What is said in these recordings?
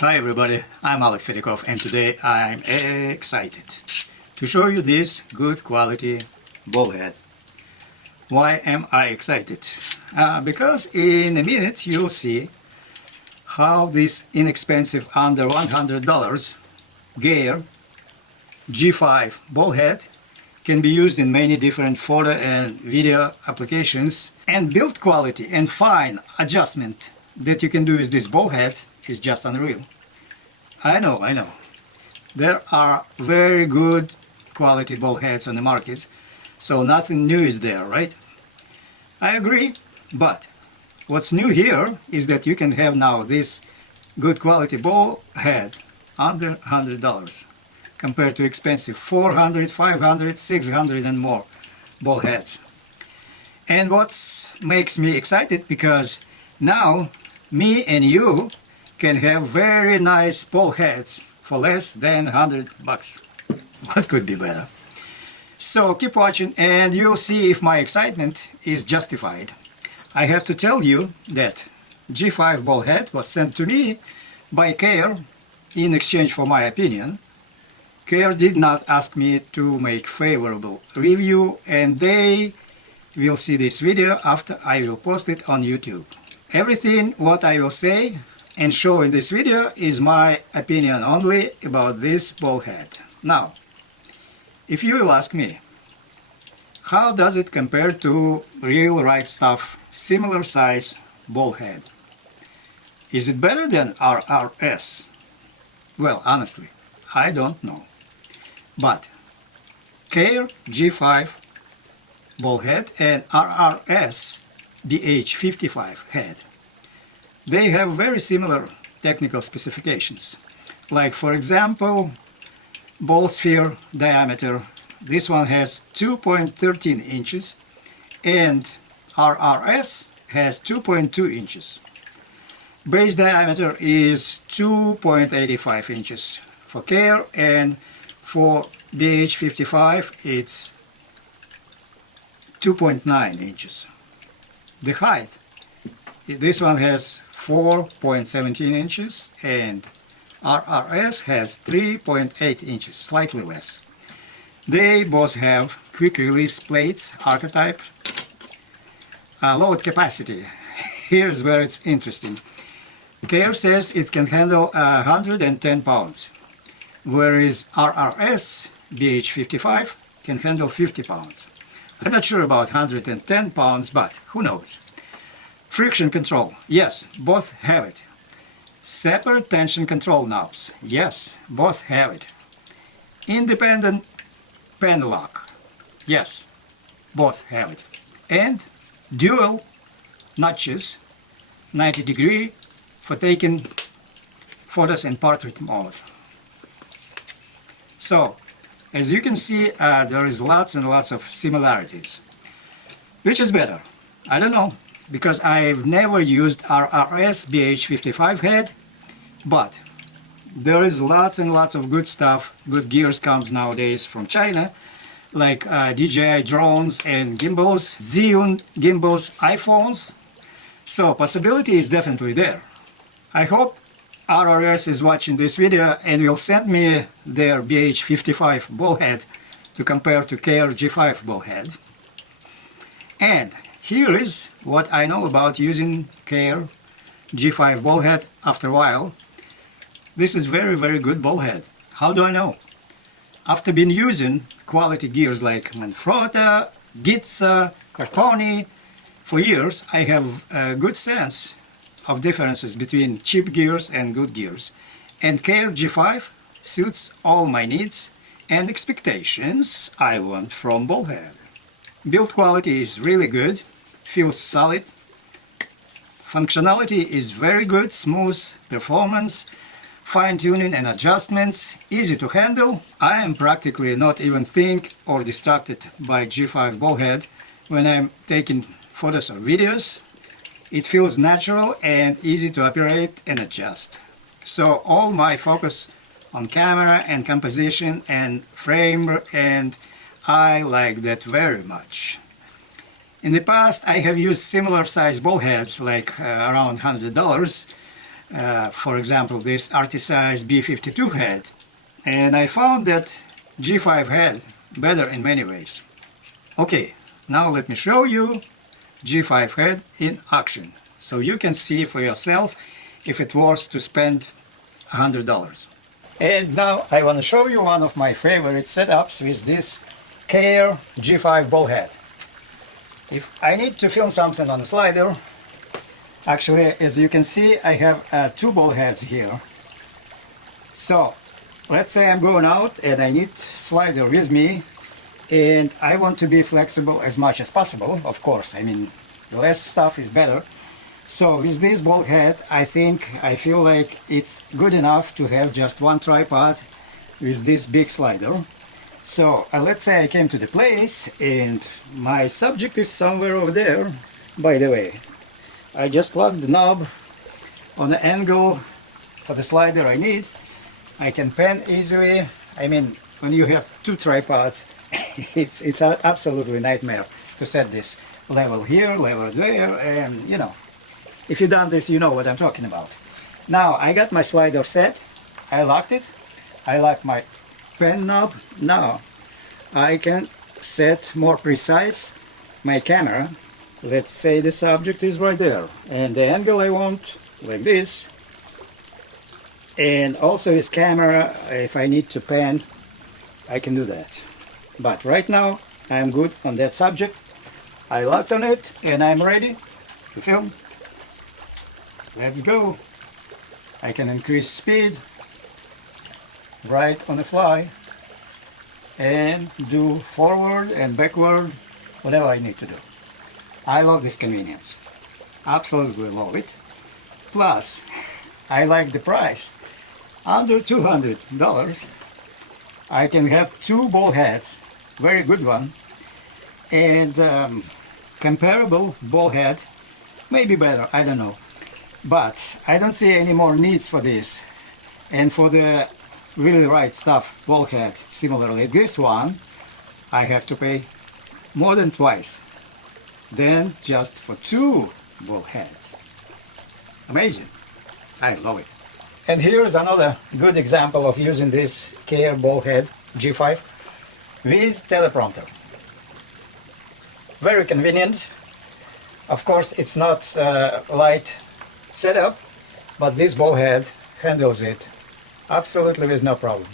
Hi everybody, I'm Alex Monitor and today I'm excited to show you this good quality ball head. Why am I excited? Because in a minute you'll see how this inexpensive under $100 Cayer G5 ball head can be used in many different photo and video applications, and build quality and fine adjustment that you can do with this ball head is just unreal. I know. There are very good quality ball heads on the market, so nothing new is there, right? I agree, but what's new here is that you can have now this good quality ball head under $100 compared to expensive $400, $500, $600 and more ball heads. And what makes me excited, because now me and you can have very nice ball heads for less than $100. What could be better? So keep watching and you'll see if my excitement is justified. I have to tell you that G5 ball head was sent to me by Cayer in exchange for my opinion. Cayer did not ask me to make favorable review, and they will see this video after I will post it on YouTube. Everything what I will say and show in this video is my opinion only about this ball head. Now, if you will ask me, how does it compare to real right stuff, similar size ball head? Is it better than RRS? Well, honestly, I don't know. But Cayer G5 ball head and RRS BH55 head, they have very similar technical specifications. Like, for example, ball sphere diameter. This one has 2.13 inches and RRS has 2.2 inches. Base diameter is 2.85 inches for Cayer, and for BH55 it's 2.9 inches. The height, this one has 4.17 inches and RRS has 3.8 inches, slightly less. They both have quick release plates, archetype, load capacity. Here's where it's interesting. Cayer says it can handle 110 pounds, whereas RRS BH55 can handle 50 pounds. I'm not sure about 110 pounds, but who knows. Friction control, yes, both have it. Separate tension control knobs, yes, both have it. Independent pen lock, yes, both have it. And dual notches, 90-degree, for taking photos in portrait mode. So, as you can see, there is lots and lots of similarities. Which is better? I don't know, because I've never used RRS BH55 head, but there is lots and lots of good stuff, good gears comes nowadays from China, like DJI drones and gimbals, Xeon gimbals, iPhones. So possibility is definitely there. I hope RRS is watching this video and will send me their BH55 ball head to compare to Cayer G5 ball head. And here is what I know about using Cayer G5 ball head after a while. This is very good ball head. How do I know? After being using quality gears like Manfrotto, Gitza, Cartoni for years, I have a good sense of differences between cheap gears and good gears. And Cayer G5 suits all my needs and expectations I want from ball head. Build quality is really good, feels solid. Functionality is very good, smooth performance, fine-tuning and adjustments, easy to handle. I am practically not even think or distracted by G5 ball head when I'm taking photos or videos. It feels natural and easy to operate and adjust. So all my focus on camera and composition and frame, and I like that very much. In the past I have used similar size ball heads like around $100 for example, this Artisize B52 head, and I found that G5 head better in many ways. Okay, now let me show you G5 head in action, so you can see for yourself if it worth to spend $100. And now I want to show you one of my favorite setups with this Cayer G5 ball head. If I need to film something on a slider, actually, as you can see, I have two ball heads here. So let's say I'm going out and I need slider with me, and I want to be flexible as much as possible. Of course, I mean, less stuff is better. So with this ball head, I feel like it's good enough to have just one tripod with this big slider. So let's say I came to the place and my subject is somewhere over there. By the way, I just locked the knob on the angle for the slider I need. I can pan easily. I mean, when you have two tripods, it's an absolutely nightmare to set this level here, level there, and you know, if you've done this, you know what I'm talking about. Now I got my slider set, I locked it, I locked my pen knob. Now I can set more precise my camera. Let's say the subject is right there and the angle I want like this, and also his camera, if I need to pan, I can do that. But right now I'm good on that subject. I locked on it and I'm ready to film. Let's go. I can increase speed right on the fly and do forward and backward, whatever I need to do. I love this convenience. Absolutely love it. Plus, I like the price. Under $200, I can have two ball heads, very good one, and comparable ball head, maybe better, I don't know. But I don't see any more needs for this. And for the really right stuff ball head, similarly this one, I have to pay more than twice than just for two ball heads. Amazing. I love it. And here is another good example of using this Cayer ball head G5 with teleprompter. Very convenient. Of course, it's not light setup, but this ball head handles it absolutely with no problem.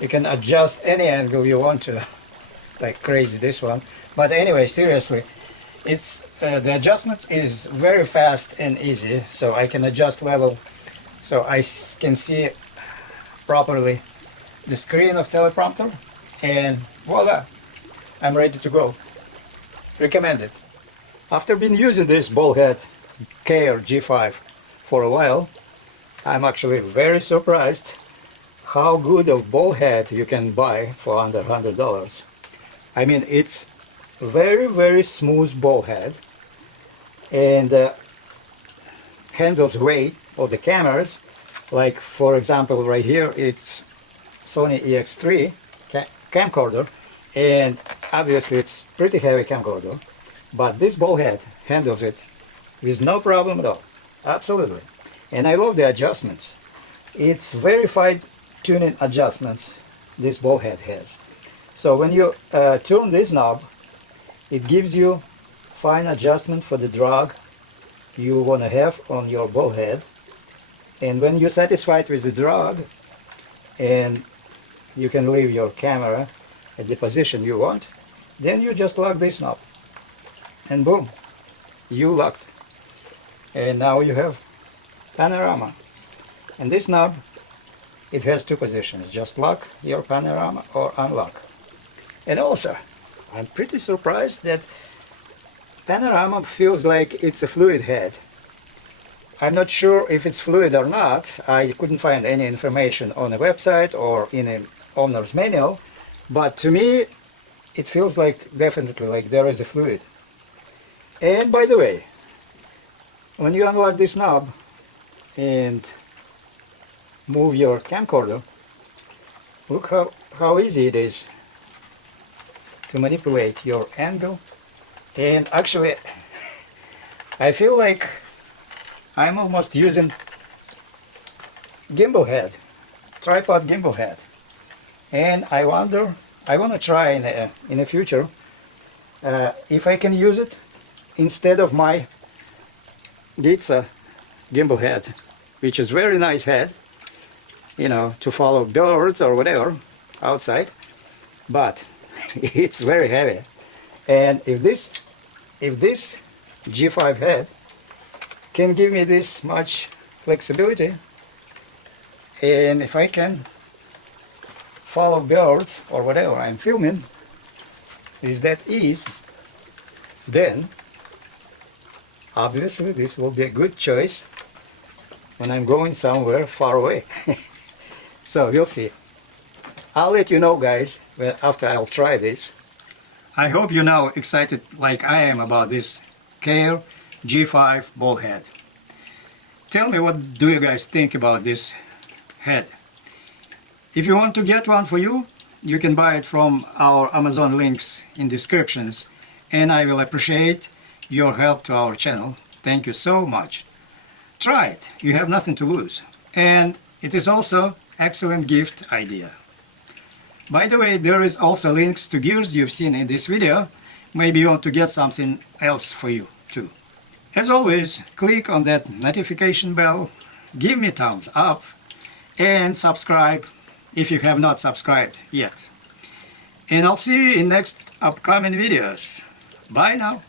You can adjust any angle you want to, like crazy this one. But anyway, seriously, it's the adjustments is very fast and easy, so I can adjust level so I can see properly the screen of teleprompter, and voila, I'm ready to go. Recommend it. After been using this ball head Cayer G5 for a while, I'm actually very surprised how good a ball head you can buy for under $100. I mean, it's very smooth ball head, and handles weight of the cameras. Like for example, right here it's Sony EX3 camcorder, and obviously it's pretty heavy camcorder, but this ball head handles it with no problem at all. Absolutely. And I love the adjustments. It's very fine tuning adjustments this ball head has. So when you tune this knob, it gives you fine adjustment for the drag you want to have on your ball head. And when you're satisfied with the drag and you can leave your camera at the position you want, then you just lock this knob and boom, you locked. And now you have panorama. And this knob, it has two positions, just lock your panorama or unlock. And also, I'm pretty surprised that panorama feels like it's a fluid head. I'm not sure if it's fluid or not. I couldn't find any information on the website or in an owner's manual, but to me it feels like definitely like there is a fluid. And by the way, when you unlock this knob and move your camcorder, look how easy it is to manipulate your angle. And actually I feel like I'm almost using gimbal head, tripod gimbal head, and I want to try in the future if I can use it instead of my Gitsa gimbal head, which is very nice head, you know, to follow birds or whatever outside, but it's very heavy. And if this G5 head can give me this much flexibility, and if I can follow birds or whatever I'm filming is that ease, then obviously this will be a good choice when I'm going somewhere far away. So we'll see. I'll let you know, guys, after I'll try this. I hope you're now excited like I am about this Cayer G5 ball head. Tell me, what do you guys think about this head? If you want to get one for you, you can buy it from our Amazon links in descriptions, and I will appreciate your help to our channel. Thank you so much. Try it, you have nothing to lose, and it is also excellent gift idea. By the way, there is also links to gears you've seen in this video. Maybe you want to get something else for you too. As always, click on that notification bell, give me a thumbs up, and subscribe if you have not subscribed yet. And I'll see you in next upcoming videos. Bye now.